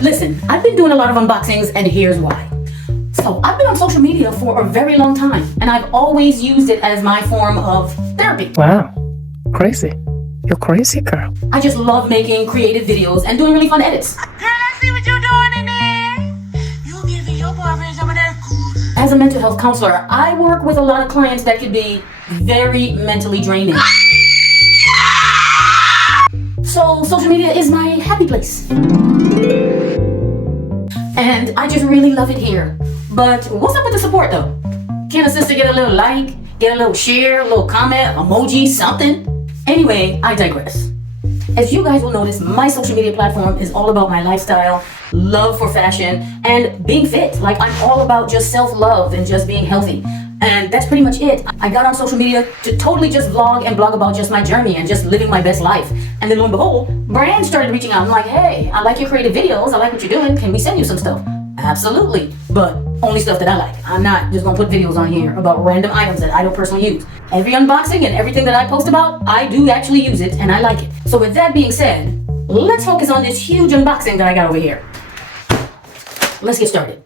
Listen, I've been doing a lot of unboxings, and here's why. So, I've been on social media for a very long time, and I've always used it as my form of therapy. Wow. Crazy. You're crazy, girl. I just love making creative videos and doing really fun edits. Girl, I see what you're doing in there. You giving your boyfriend some of that cool. As a mental health counselor, I work with a lot of clients that could be very mentally draining. So, social media is my happy place. And I just really love it here. But what's up with the support though? Can a sister get a little like, get a little share, a little comment, emoji, something? Anyway, I digress. As you guys will notice, my social media platform is all about my lifestyle, love for fashion, and being fit. Like, I'm all about just self-love and just being healthy. And that's pretty much it. I got on social media to totally just vlog and blog about just my journey and just living my best life. And then lo and behold, brands started reaching out. I'm like, hey, I like your creative videos. I like what you're doing. Can we send you some stuff? Absolutely. But only stuff that I like. I'm not just gonna put videos on here about random items that I don't personally use. Every unboxing and everything that I post about, I do actually use it and I like it. So with that being said, let's focus on this huge unboxing that I got over here. Let's get started.